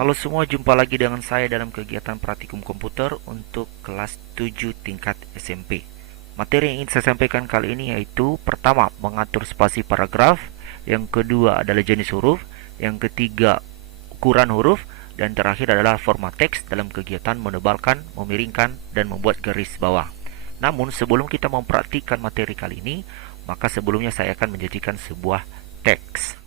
Halo semua, jumpa lagi dengan saya dalam kegiatan praktikum komputer untuk kelas 7 tingkat SMP. Materi yang ingin saya sampaikan kali ini yaitu pertama, mengatur spasi paragraf, yang kedua adalah jenis huruf, yang ketiga ukuran huruf, dan terakhir adalah format teks dalam kegiatan menebalkan, memiringkan, dan membuat garis bawah. Namun sebelum kita mempraktikkan materi kali ini, maka sebelumnya saya akan menjanjikan sebuah teks.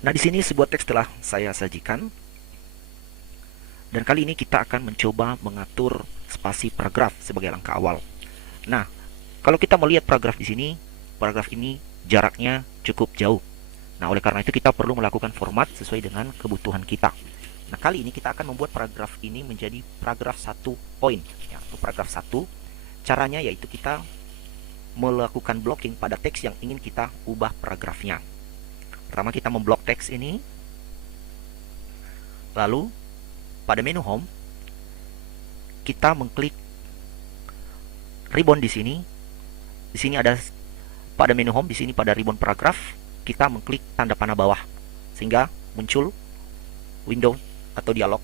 Nah, di sini sebuah teks telah saya sajikan, dan kali ini kita akan mencoba mengatur spasi paragraf sebagai langkah awal. Nah, kalau kita melihat paragraf ini jaraknya cukup jauh. Nah, oleh karena itu kita perlu melakukan format sesuai dengan kebutuhan kita. Nah, kali ini kita akan membuat paragraf ini menjadi paragraf 1 poin. Ya, untuk paragraf 1, caranya yaitu kita melakukan blocking pada teks yang ingin kita ubah paragrafnya. Pertama kita memblok teks ini, lalu pada menu home kita mengklik ribbon di sini. Di sini ada pada menu home, di sini pada ribbon paragraf kita mengklik tanda panah bawah sehingga muncul window atau dialog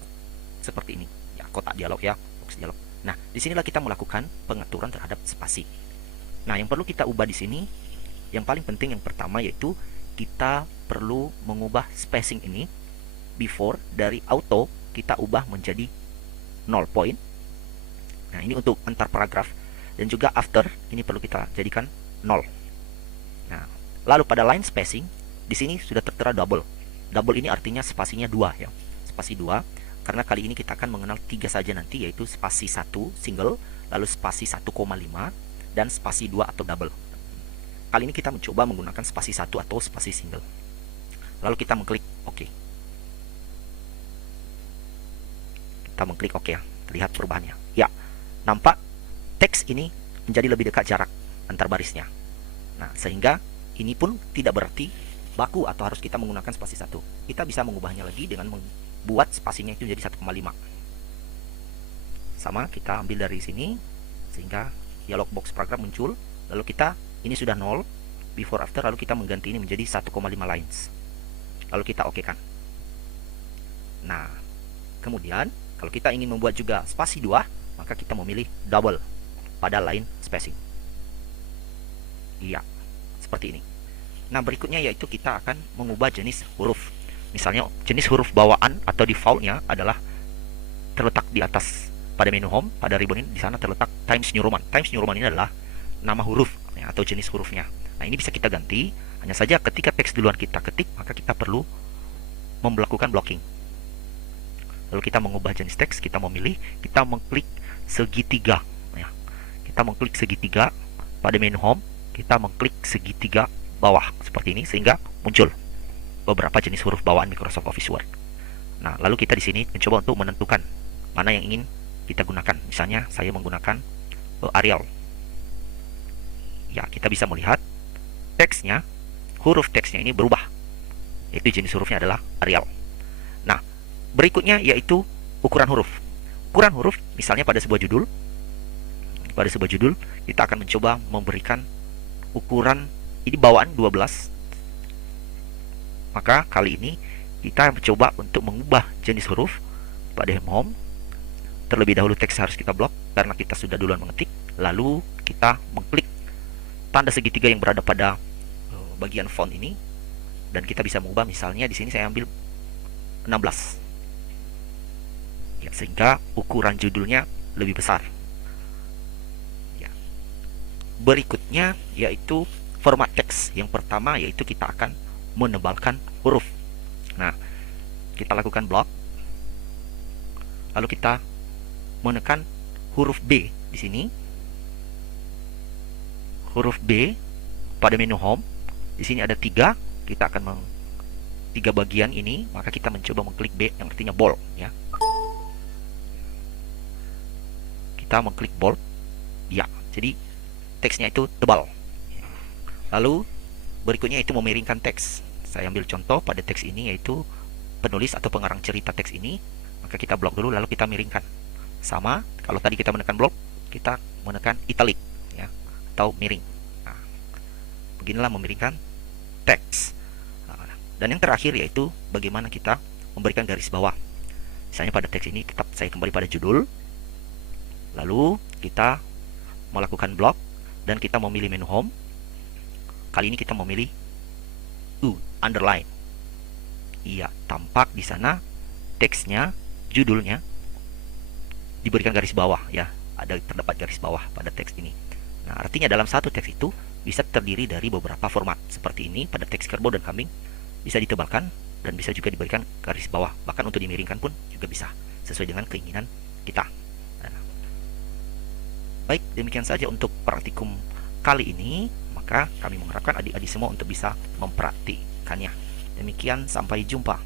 seperti ini. Ya, kotak dialog ya, box dialog. Nah, disinilah kita melakukan pengaturan terhadap spasi. Nah, yang perlu kita ubah di sini, yang paling penting yang pertama yaitu kita perlu mengubah spacing ini. Before dari auto kita ubah menjadi 0 point. Nah, ini untuk antar paragraf, dan juga after ini perlu kita jadikan 0. Nah, lalu pada line spacing di sini sudah tertera double. Double ini artinya spasinya 2 ya. Spasi 2 karena kali ini kita akan mengenal 3 saja nanti, yaitu spasi 1 single, lalu spasi 1,5 dan spasi 2 atau double. Kali ini kita mencoba menggunakan spasi 1 atau spasi single. Lalu kita mengklik OK. Kita mengklik OK ya. Lihat perubahannya. Ya, nampak teks ini menjadi lebih dekat jarak antar barisnya. Nah, sehingga ini pun tidak berarti baku atau harus kita menggunakan spasi 1. Kita bisa mengubahnya lagi dengan membuat spasinya itu menjadi 1,5. Sama, kita ambil dari sini sehingga dialog box paragraf muncul. Lalu kita, ini sudah 0 before after, lalu kita mengganti ini menjadi 1,5 lines. Lalu kita OK kan. Nah, kemudian kalau kita ingin membuat juga spasi 2, maka kita memilih double pada line spacing. Iya, seperti ini. Nah, berikutnya yaitu kita akan mengubah jenis huruf. Misalnya jenis huruf bawaan atau defaultnya adalah terletak di atas pada menu home, pada ribbon ini, di sana terletak Times New Roman. Times New Roman ini adalah nama huruf ya, atau jenis hurufnya. Nah, ini bisa kita ganti. Hanya saja ketika teks duluan kita ketik, maka kita perlu melakukan blocking. Lalu kita mengubah jenis teks, kita memilih, kita mengklik segitiga ya. Kita mengklik segitiga pada menu home, kita mengklik segitiga bawah seperti ini sehingga muncul beberapa jenis huruf bawaan Microsoft Office Word. Nah, lalu kita di sini mencoba untuk menentukan mana yang ingin kita gunakan. Misalnya saya menggunakan Arial. Ya, kita bisa melihat teksnya, huruf teksnya ini berubah, yaitu jenis hurufnya adalah Arial. Nah, berikutnya yaitu ukuran huruf. Ukuran huruf, misalnya pada sebuah judul, kita akan mencoba memberikan ukuran ini bawaan 12. Maka kali ini kita mencoba untuk mengubah jenis huruf pada home. Terlebih dahulu teks harus kita blok karena kita sudah duluan mengetik. Lalu kita mengklik tanda segitiga yang berada pada bagian font ini, dan kita bisa mengubah. Misalnya di sini saya ambil 16 ya, sehingga ukuran judulnya lebih besar ya. Berikutnya yaitu format teks. Yang pertama yaitu kita akan menebalkan huruf. Nah, kita lakukan blok, lalu kita menekan huruf B di sini. Huruf B pada menu home. Di sini ada 3. Kita akan 3 bagian ini, maka kita mencoba mengklik B yang artinya bold ya. Kita mengklik bold. Ya, jadi teksnya itu tebal. Lalu berikutnya itu memiringkan teks. Saya ambil contoh pada teks ini yaitu penulis atau pengarang cerita teks ini, maka kita blok dulu lalu kita miringkan. Sama kalau tadi kita menekan blok, kita menekan italic ya, atau miring. Nah, beginilah memiringkan teks. Dan yang terakhir yaitu bagaimana kita memberikan garis bawah. Misalnya pada teks ini saya kembali pada judul, lalu kita melakukan blok dan kita memilih menu home. Kali ini kita memilih underline. Iya, tampak di sana teksnya, judulnya diberikan garis bawah ya, terdapat garis bawah pada teks ini. Nah, artinya dalam satu teks itu bisa terdiri dari beberapa format seperti ini. Pada teks kerbau dan kambing bisa ditebalkan dan bisa juga diberikan garis bawah, bahkan untuk dimiringkan pun juga bisa sesuai dengan keinginan kita. Nah, baik, demikian saja untuk praktikum kali ini. Maka kami mengharapkan adik-adik semua untuk bisa mempraktikkannya. Demikian, sampai jumpa.